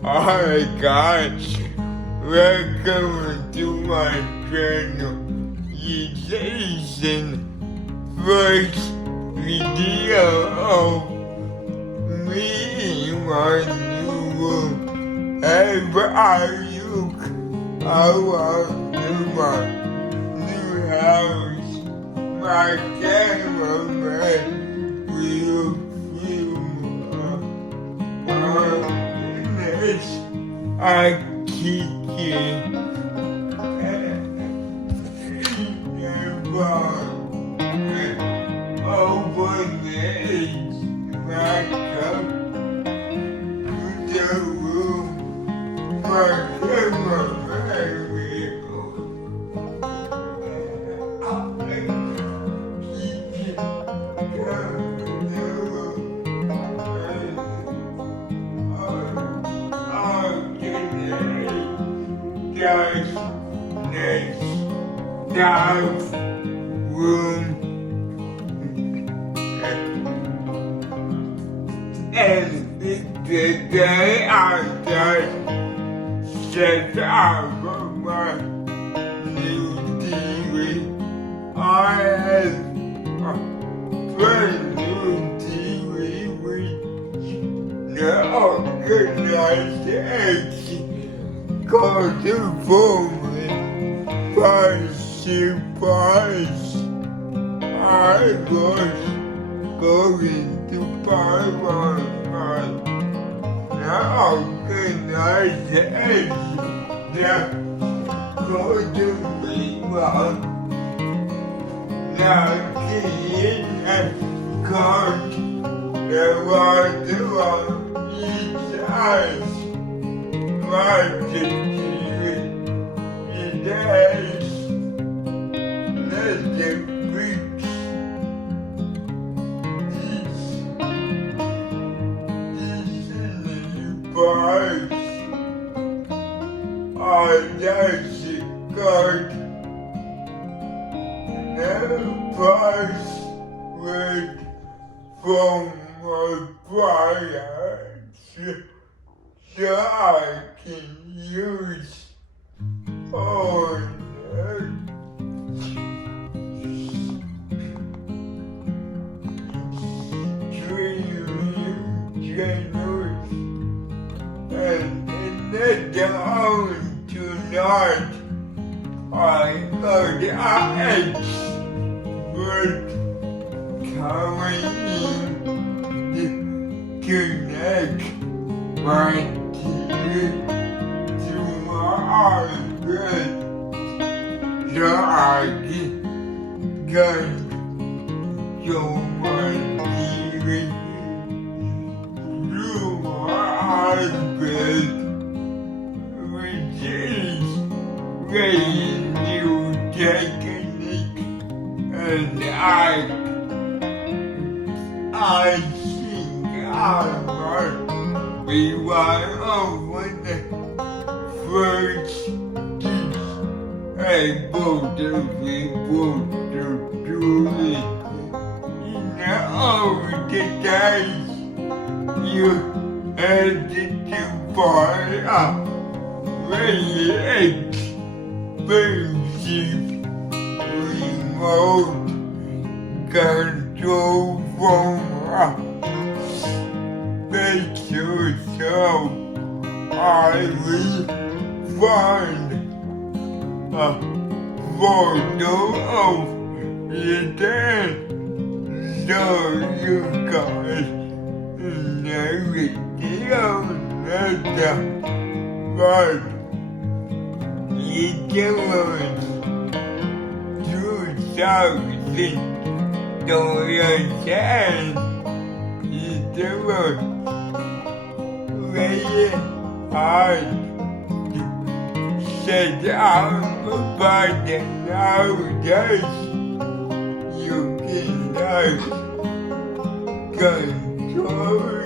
Hi guys, welcome to my channel. This is first video of me in my new room. As I look around my new house, my cameraman will film I keep it over the edge, back up to the room, my cameraman will keep it Guys, next dive room and today I just set up my new TV. I have a brand new TV with the organized action. Cause the moment by surprise, I was going to buy one. Now organized that goes to me one. Now in that card, there was on each eyes. My TV it has the bricks. This bars are just got no bars with from a fire. So I can use all the streaming channels and later on tonight I heard ads would coming in to connect my to my bed, so I can show my TV through my bed, which is very new technique, and I think I might be one of the first able to people to do it. In the old days, you had to buy a very expensive remote control from so I will find a photo of it so you guys know it later. But it was 2,000 dollars and it was very hard to set up, but nowadays you can control